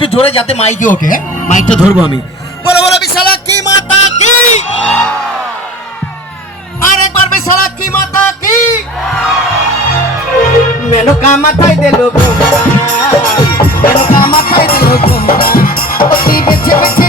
একটু জোরে যাতে মাইকে ওঠে। হ্যাঁ? মাইকটা ধরবো আমি। বলো বলো বিশালাক্ষী মাতা কি, আর একবার বিশালাক্ষী মাতা কি। মেনকা মাথায় দিল গোমরা, মেনকা মাথায় দিল গোমরা, অতি বেছে বেছে